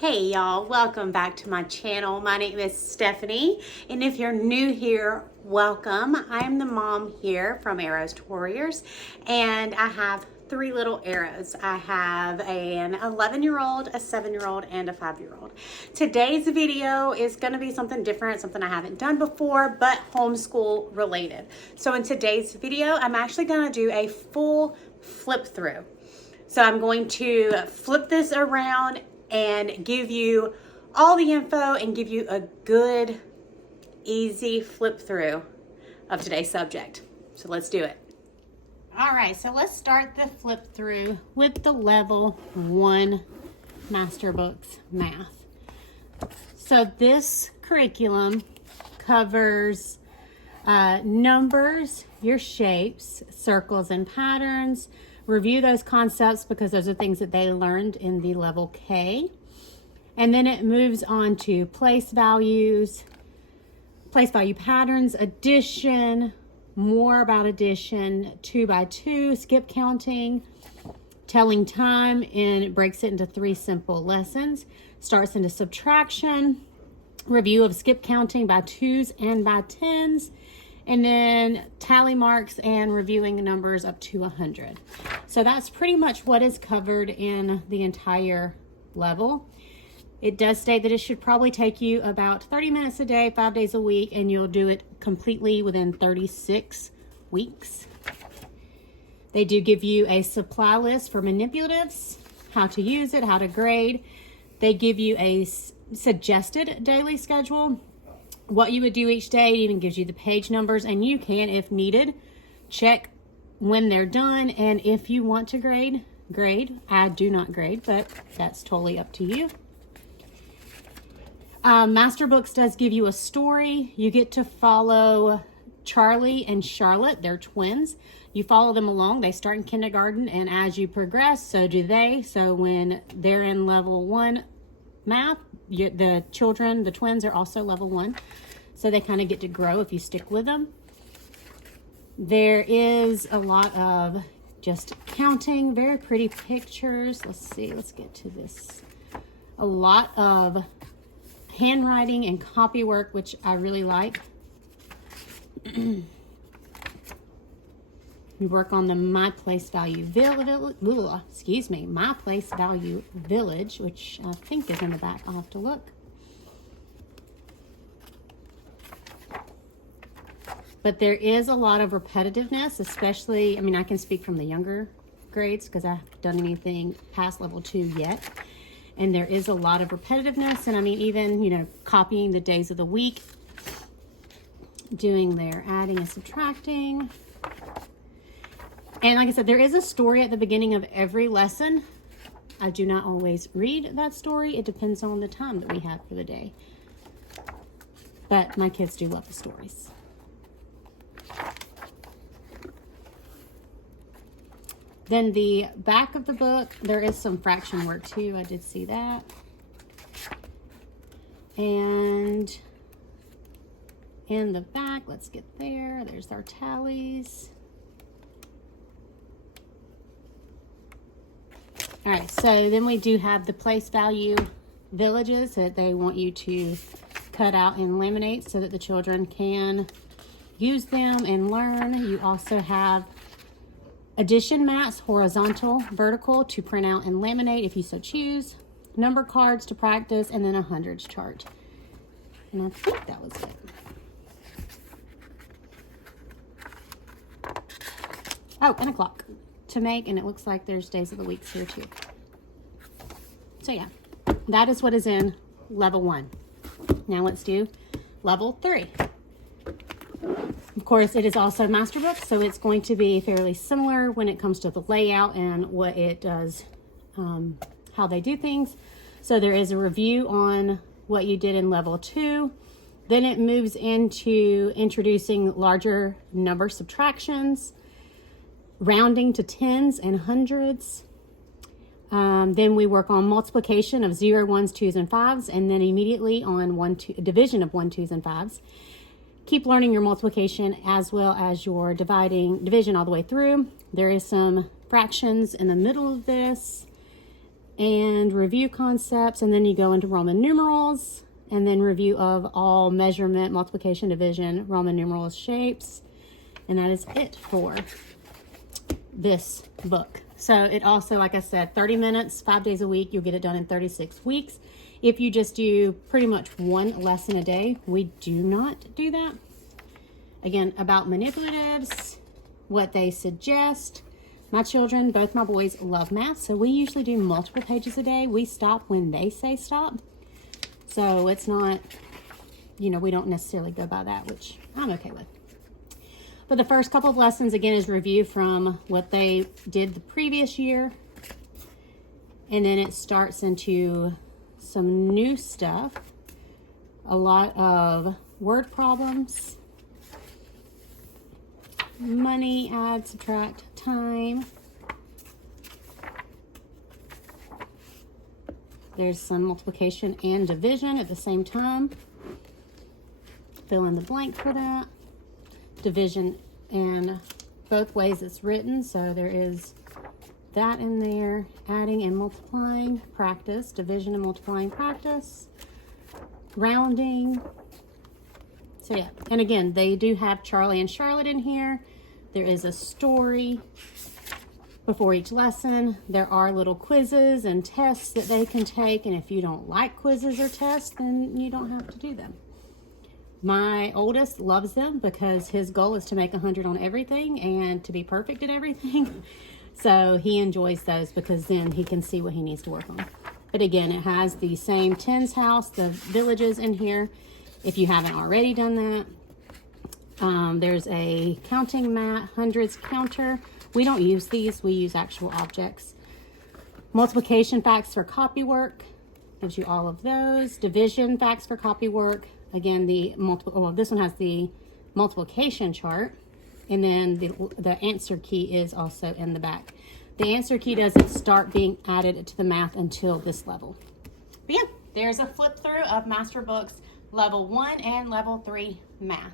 Hey y'all, welcome back to my channel. My name is Stephanie, and if you're new here, welcome. I am the mom here from Arrows to Warriors, and I have three little arrows. I have an 11-year-old, a 7-year-old, and a 5-year-old. Today's video is going to be something different, something I haven't done before, but homeschool related. So in today's video, I'm actually going to do a full flip through. So I'm going to flip this around and give you all the info and give you a good, easy flip through of today's subject. So let's do it. All right, so let's start the flip through with the level 1 Masterbooks math. So this curriculum covers numbers, your shapes, circles and patterns. Review those concepts because those are things that they learned in the level K. And then it moves on to place values, place value patterns, addition, more about addition, 2 by 2, skip counting, telling time, and it breaks it into 3 simple lessons. Starts into subtraction, review of skip counting by 2s and by 10s, and then tally marks and reviewing numbers up to 100. So that's pretty much what is covered in the entire level. It does state that it should probably take you about 30 minutes a day, 5 days a week, and you'll do it completely within 36 weeks. They do give you a supply list for manipulatives, how to use it, how to grade. They give you a suggested daily schedule, what you would do each day. It even gives you the page numbers, and you can, if needed, check when they're done. And if you want to grade. I do not grade, but that's totally up to you. Masterbooks does give you a story. You get to follow Charlie and Charlotte. They're twins. You follow them along. They start in kindergarten, and as you progress, so do they. So when they're in level 1 math, the twins are also level 1. So they kind of get to grow if you stick with them. There is a lot of just counting, very pretty pictures. Let's see, let's get to this. A lot of handwriting and copy work, which I really like. We work on the My Place Value Village, which I think is in the back. I'll have to look. But there is a lot of repetitiveness, especially, I mean, I can speak from the younger grades because I haven't done anything past level 2 yet. And there is a lot of repetitiveness. And I mean, even, copying the days of the week, doing their adding and subtracting. And like I said, there is a story at the beginning of every lesson. I do not always read that story. It depends on the time that we have for the day. But my kids do love the stories. Then the back of the book, there is some fraction work too. I did see that. And in the back, let's get there. There's our tallies. All right, so then we do have the place value villages that they want you to cut out and laminate so that the children can use them and learn. You also have addition mats, horizontal, vertical, to print out and laminate if you so choose. Number cards to practice, and then a hundreds chart. And I think that was it. Oh, and a clock to make, and it looks like there's days of the weeks here too. So yeah, that is what is in level 1. Now let's do level 3. Of course, it is also Masterbooks, so it's going to be fairly similar when it comes to the layout and what it does, how they do things. So there is a review on what you did in level 2. Then it moves into introducing larger number subtractions, rounding to tens and hundreds. Then we work on multiplication of 0, 1s, 2s, and 5s, and then immediately on division of 1, 2s, and 5s. Keep learning your multiplication as well as your division all the way through. There is some fractions in the middle of this, and review concepts, and then you go into Roman numerals, and then review of all measurement, multiplication, division, Roman numerals, shapes, and that is it for this book. So it also, like I said, 30 minutes, 5 days a week. You'll get it done in 36 weeks. If you just do pretty much one lesson a day, we do not do that. Again, about manipulatives, what they suggest. My children, both my boys, love math, so we usually do multiple pages a day. We stop when they say stop. So it's not, you know, we don't necessarily go by that, which I'm okay with. But the first couple of lessons, again, is review from what they did the previous year. And then it starts into some new stuff. A lot of word problems. Money, add, subtract, time. There's some multiplication and division at the same time. Fill in the blank for that. Division in both ways it's written, so there is that in there. Adding and multiplying, practice. Division and multiplying, practice. Rounding. So yeah, and again, they do have Charlie and Charlotte in here. There is a story before each lesson. There are little quizzes and tests that they can take, and if you don't like quizzes or tests, then you don't have to do them. My oldest loves them because his goal is to make 100 on everything and to be perfect at everything. So he enjoys those because then he can see what he needs to work on. But again, it has the same tens house, the villages in here, if you haven't already done that. There's a counting mat, hundreds counter. We don't use these, we use actual objects. Multiplication facts for copy work, gives you all of those. Division facts for copy work. Again, this one has the multiplication chart, and then the answer key is also in the back. The answer key doesn't start being added to the math until this level. But yeah, there's a flip through of Masterbooks Level 1 and Level 3 Math.